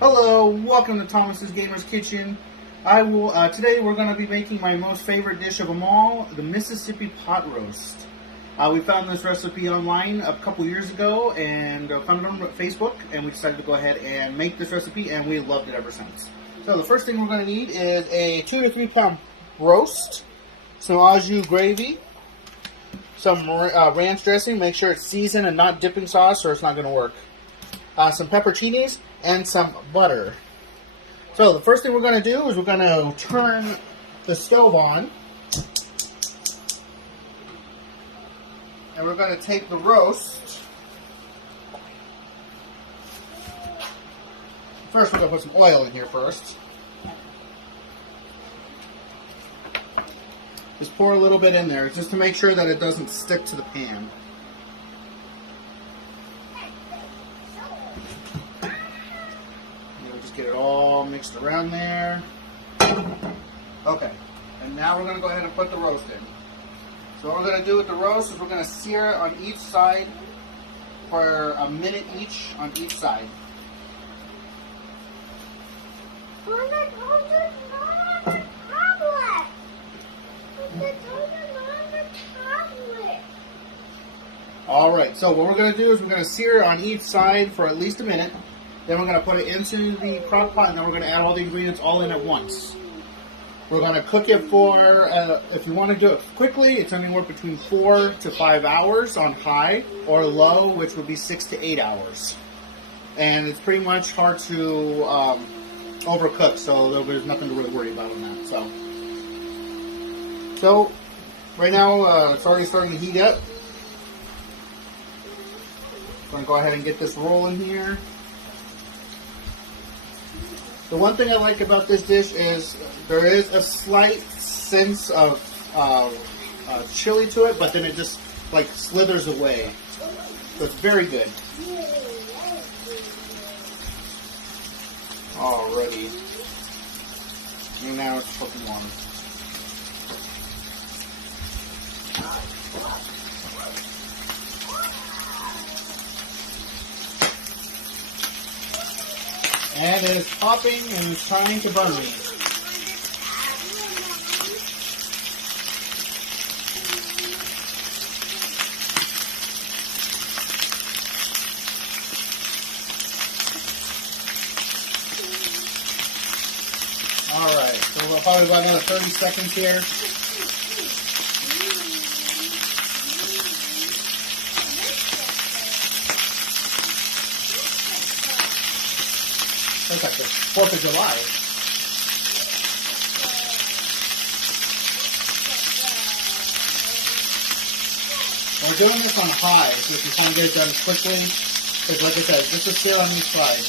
Hello, welcome to Thomas's Gamers Kitchen. Today we're going to be making my most favorite dish of them all, the Mississippi Pot Roast. We found this recipe online a couple years ago and found it on Facebook, and we decided to go ahead and make this recipe, and we loved it ever since. So the first thing we're going to need is a 2 to 3 pound roast, some au jus gravy, some ranch dressing. Make sure it's seasoned and not dipping sauce, or it's not going to work. Some pepperoncinis, and some butter. So the first thing we're going to do is we're going to turn the stove on. And we're going to take the roast. First we're going to put some oil in here first. Just pour a little bit in there just to make sure that it doesn't stick to the pan. Get it all mixed around there. Okay, and now we're going to go ahead and put the roast in. So what we're going to do with the roast is we're going to sear it on each side for a minute each on each side. Alright, so what we're going to do is we're going to sear it on each side for at least a minute. Then we're going to put it into the crock pot, and then we're going to add all the ingredients all in at once. We're going to cook it for, if you want to do it quickly, it's anywhere between 4 to 5 hours on high or low, which would be 6 to 8 hours. And it's pretty much hard to overcook, so there's nothing to really worry about on that. So right now it's already starting to heat up. I'm going to go ahead and get this rolling here. The one thing I like about this dish is there is a slight sense of chili to it, but then it just like slithers away. So it's very good. Alrighty. And now it's cooking on. And it is popping and it's trying to burn me. Alright, so we'll probably about another 30 seconds here. Looks like the 4th of July. We're doing this on high, so if you want to get it done quickly, because like I said, just a sear on each side.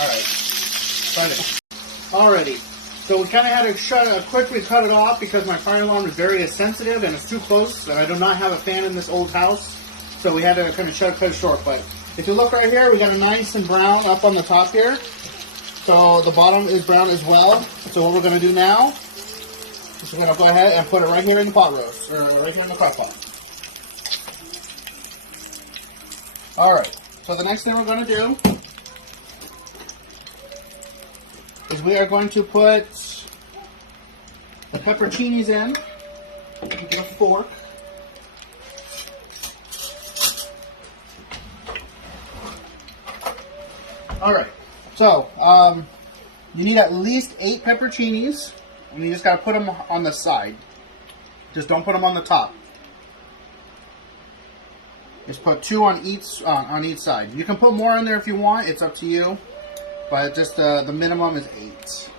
Alright, alrighty. So we kind of had to quickly cut it off because my fire alarm is very sensitive and it's too close, and I do not have a fan in this old house. So we had to kind of cut it short. But if you look right here, we got a nice and brown up on the top here. So the bottom is brown as well. So what we're going to do now is we're going to go ahead and put it right here in the pot roast, or right here in the crock pot. Alright, so the next thing we're going to do is we are going to put the pepperoncinis in with a fork. Alright, so you need at least 8 pepperoncinis, and you just got to put them on the side. Just don't put them on the top. Just put 2 on each side. You can put more in there if you want, it's up to you, but just the minimum is 8.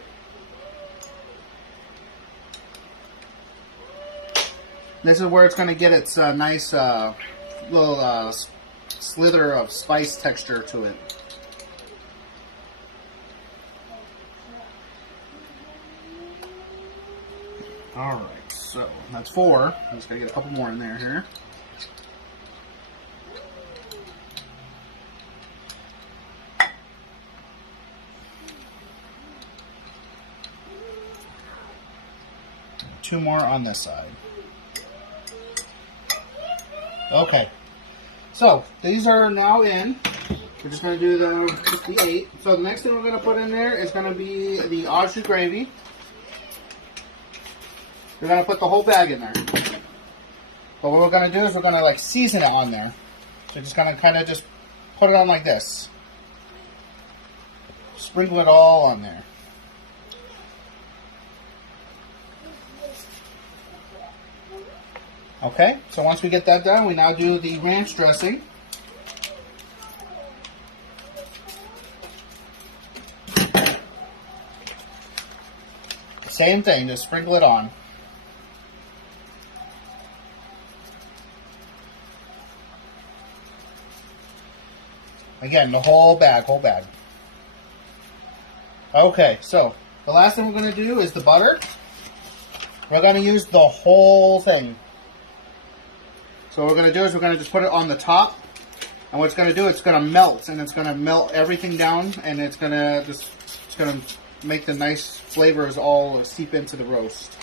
This is where it's going to get its nice little slither of spice texture to it. Alright, so that's 4. I'm just going to get a couple more in there here. Two more on this side. Okay, So these are now in. We're just going to do the 8. So the next thing we're going to put in there is going to be the au jus gravy. We're going to put the whole bag in there. But what we're going to do is we're going to like season it on there. So just going to kind of just put it on like this. Sprinkle it all on there. Okay, so once we get that done, we now do the ranch dressing. Same thing, just sprinkle it on. Again, the whole bag, Okay, so the last thing we're going to do is the butter. We're going to use the whole thing. So what we're going to do is we're going to just put it on the top. And what it's going to do, it's going to melt. And it's going to melt everything down. And it's going to make the nice flavors all seep into the roast.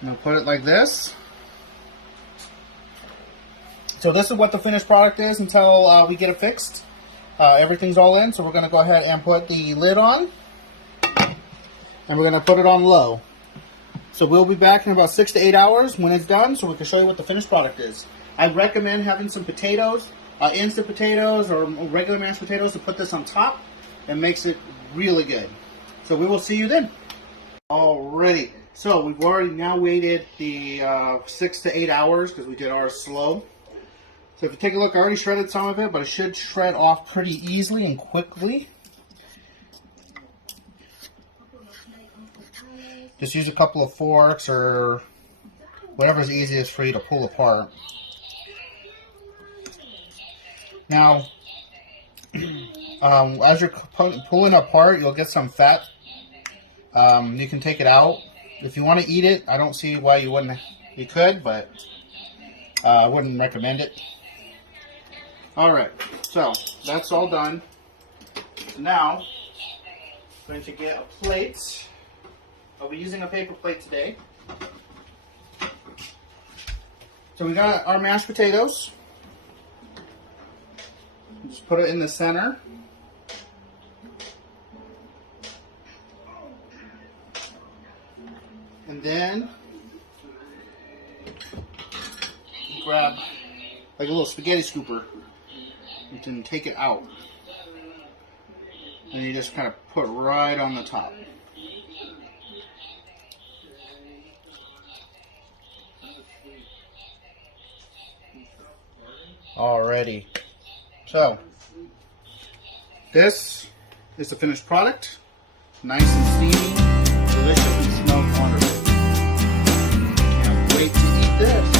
I'm going to put it like this. So this is what the finished product is until we get it fixed. Everything's all in. So we're going to go ahead and put the lid on. And we're going to put it on low. So we'll be back in about 6 to 8 hours when it's done, so we can show you what the finished product is. I recommend having some potatoes, instant potatoes or regular mashed potatoes, to put this on top. It makes it really good. So we will see you then. Alrighty, so we've already now waited the 6 to 8 hours because we did ours slow. So if you take a look, I already shredded some of it, but it should shred off pretty easily and quickly. Just use a couple of forks or whatever's easiest for you to pull apart. Now, as you're pulling apart, you'll get some fat. You can take it out. If you want to eat it, I don't see why you wouldn't. You could, but I wouldn't recommend it. Alright, so that's all done. Now, I'm going to get a plate. I'll be using a paper plate today. So we got our mashed potatoes. Just put it in the center. And then grab like a little spaghetti scooper. You can take it out. And you just kind of put it right on the top. Alrighty. So, this is the finished product. Nice and steamy, delicious, and smells wonderful. Can't wait to eat this.